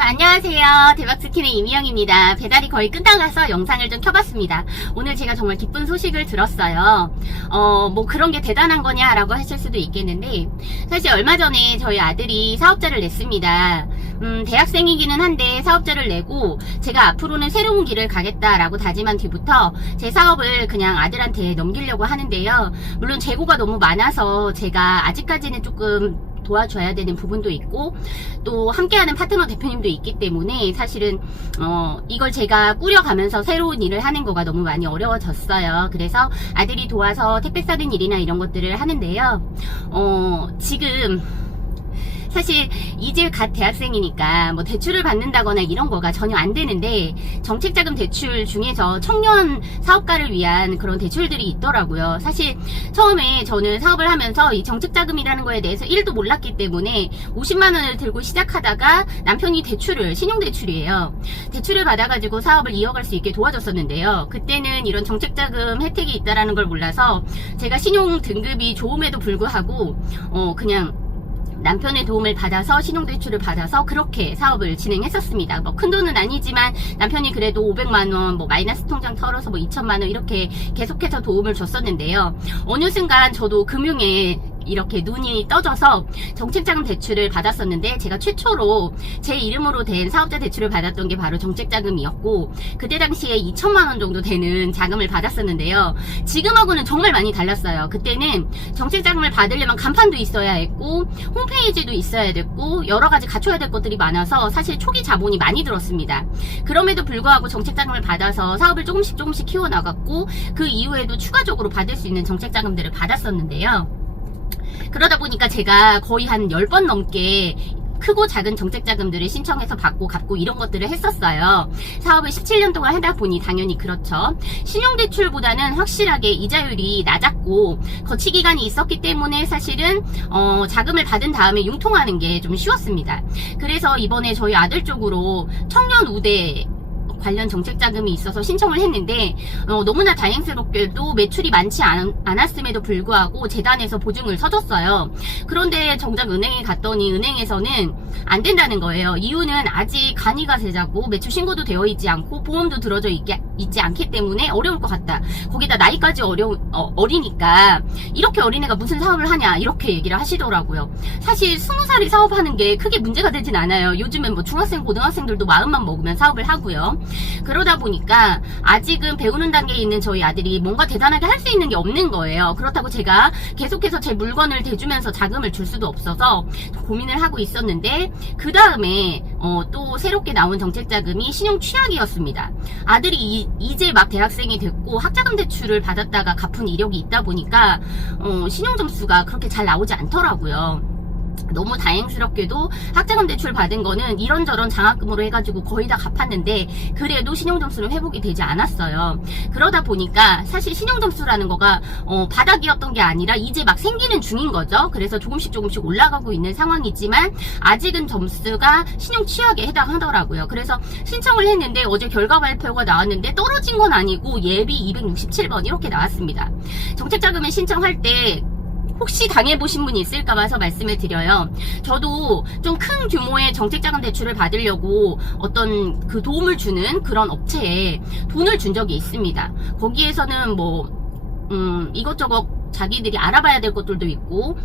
여러분 안녕하세요. 대박스킨의 이미영입니다. 배달이 거의 끝나가서 영상을 좀 켜봤습니다. 오늘 제가 정말 기쁜 소식을 들었어요. 뭐 그런 게 대단한 거냐라고 하실 수도 있겠는데, 사실 얼마 전에 저희 아들이 사업자를 냈습니다. 대학생이기는 한데 사업자를 내고 제가 앞으로는 새로운 길을 가겠다라고 다짐한 뒤부터 제 사업을 그냥 아들한테 넘기려고 하는데요. 물론 재고가 너무 많아서 제가 아직까지는 조금 도와줘야 되는 부분도 있고, 또 함께하는 파트너 대표님도 있기 때문에 사실은 이걸 제가 꾸려가면서 새로운 일을 하는 거가 너무 많이 어려워졌어요. 그래서 아들이 도와서 택배 싸는 일이나 이런 것들을 하는데요. 지금 사실 이제 갓 대학생이니까 뭐 대출을 받는다거나 이런 거가 전혀 안 되는데, 정책자금 대출 중에서 청년 사업가를 위한 그런 대출들이 있더라고요. 사실 처음에 저는 사업을 하면서 이 정책자금이라는 거에 대해서 1도 몰랐기 때문에 50만 원을 들고 시작하다가 남편이 신용대출이에요. 대출을 받아가지고 사업을 이어갈 수 있게 도와줬었는데요. 그때는 이런 정책자금 혜택이 있다라는 걸 몰라서 제가 신용 등급이 좋음에도 불구하고 그냥 남편의 도움을 받아서 신용대출을 받아서 그렇게 사업을 진행했었습니다. 뭐 큰돈은 아니지만 남편이 그래도 500만원, 뭐 마이너스 통장 털어서 뭐 2천만원 이렇게 계속해서 도움을 줬었는데요. 어느 순간 저도 금융에 이렇게 눈이 떠져서 정책자금 대출을 받았었는데, 제가 최초로 제 이름으로 된 사업자 대출을 받았던 게 바로 정책자금이었고, 그때 당시에 2천만원 정도 되는 자금을 받았었는데요. 지금하고는 정말 많이 달랐어요. 그때는 정책자금을 받으려면 간판도 있어야 했고 홈페이지도 있어야 됐고 여러 가지 갖춰야 될 것들이 많아서 사실 초기 자본이 많이 들었습니다. 그럼에도 불구하고 정책자금을 받아서 사업을 조금씩 키워나갔고, 그 이후에도 추가적으로 받을 수 있는 정책자금들을 받았었는데요. 그러다 보니까 제가 거의 한 10번 넘게 크고 작은 정책자금들을 신청해서 받고 갚고 이런 것들을 했었어요. 사업을 17년 동안 하다 보니 당연히 그렇죠. 신용대출보다는 확실하게 이자율이 낮았고 거치기간이 있었기 때문에 사실은 자금을 받은 다음에 융통하는 게 좀 쉬웠습니다. 그래서 이번에 저희 아들 쪽으로 청년 우대 관련 정책자금이 있어서 신청을 했는데, 너무나 다행스럽게도 매출이 많지 않았음에도 불구하고 재단에서 보증을 서줬어요. 그런데 정작 은행에 갔더니 은행에서는 안 된다는 거예요. 이유는 아직 간이가 세자고 매출 신고도 되어 있지 않고 보험도 들어져 있지 않기 때문에 어려울 것 같다. 거기다 나이까지 어리니까 이렇게 어린애가 무슨 사업을 하냐, 이렇게 얘기를 하시더라고요. 사실 20살이 사업하는 게 크게 문제가 되진 않아요. 요즘엔 뭐 중학생, 고등학생들도 마음만 먹으면 사업을 하고요. 그러다 보니까 아직은 배우는 단계에 있는 저희 아들이 뭔가 대단하게 할 수 있는 게 없는 거예요. 그렇다고 제가 계속해서 제 물건을 대주면서 자금을 줄 수도 없어서 고민을 하고 있었는데, 그 다음에 또 새롭게 나온 정책자금이 신용 취약이었습니다. 아들이 이제 막 대학생이 됐고 학자금 대출을 받았다가 갚은 이력이 있다 보니까 신용 점수가 그렇게 잘 나오지 않더라고요. 너무 다행스럽게도 학자금 대출 받은 거는 이런저런 장학금으로 해가지고 거의 다 갚았는데, 그래도 신용점수는 회복이 되지 않았어요. 그러다 보니까 사실 신용점수라는 거가 바닥이었던 게 아니라 이제 막 생기는 중인 거죠. 그래서 조금씩 올라가고 있는 상황이지만 아직은 점수가 신용 취약에 해당하더라고요. 그래서 신청을 했는데 어제 결과 발표가 나왔는데 떨어진 건 아니고 예비 267번 이렇게 나왔습니다. 정책자금을 신청할 때 혹시 당해보신 분이 있을까 봐서 말씀을 드려요. 저도 좀 큰 규모의 정책자금 대출을 받으려고 어떤 그 도움을 주는 그런 업체에 돈을 준 적이 있습니다. 거기에서는 이것저것 자기들이 알아봐야 될 것들도 있고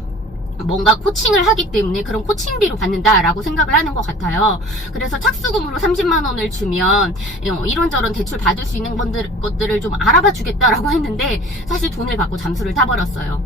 뭔가 코칭을 하기 때문에 그런 코칭비로 받는다라고 생각을 하는 것 같아요. 그래서 착수금으로 30만 원을 주면 이런저런 대출 받을 수 있는 것들을 좀 알아봐 주겠다라고 했는데, 사실 돈을 받고 잠수를 타버렸어요.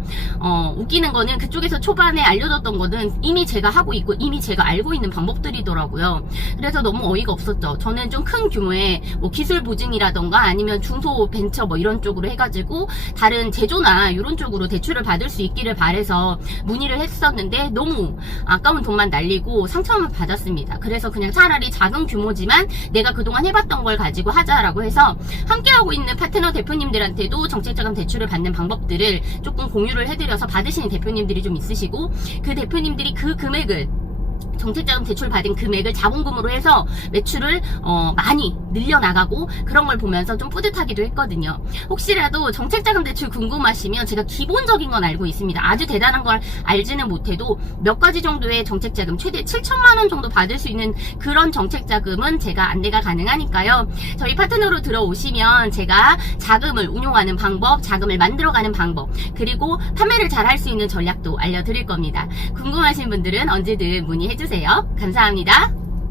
웃기는 거는 그쪽에서 초반에 알려줬던 거는 이미 제가 하고 있고 이미 제가 알고 있는 방법들이더라고요. 그래서 너무 어이가 없었죠. 저는 좀 큰 규모의 기술 보증이라던가 아니면 중소 벤처 이런 쪽으로 해가지고 다른 제조나 이런 쪽으로 대출을 받을 수 있기를 바래서 문의를 했었는데, 너무 아까운 돈만 날리고 상처만 받았습니다. 그래서 그냥 차라리 작은 규모지만 내가 그동안 해봤던 걸 가지고 하자라고 해서 함께하고 있는 파트너 대표님들한테도 정책자금 대출을 받는 방법들을 조금 공유를 해드려서 받으시는 대표님들이 좀 있으시고, 그 대표님들이 그 금액을 정책자금 대출 받은 금액을 자본금으로 해서 매출을 많이 늘려나가고 그런 걸 보면서 좀 뿌듯하기도 했거든요. 혹시라도 정책자금 대출 궁금하시면 제가 기본적인 건 알고 있습니다. 아주 대단한 걸 알지는 못해도 몇 가지 정도의 정책자금 최대 7천만 원 정도 받을 수 있는 그런 정책자금은 제가 안내가 가능하니까요. 저희 파트너로 들어오시면 제가 자금을 운용하는 방법, 자금을 만들어가는 방법, 그리고 판매를 잘 할 수 있는 전략도 알려드릴 겁니다. 궁금하신 분들은 언제든 문의해주세요. 감사합니다.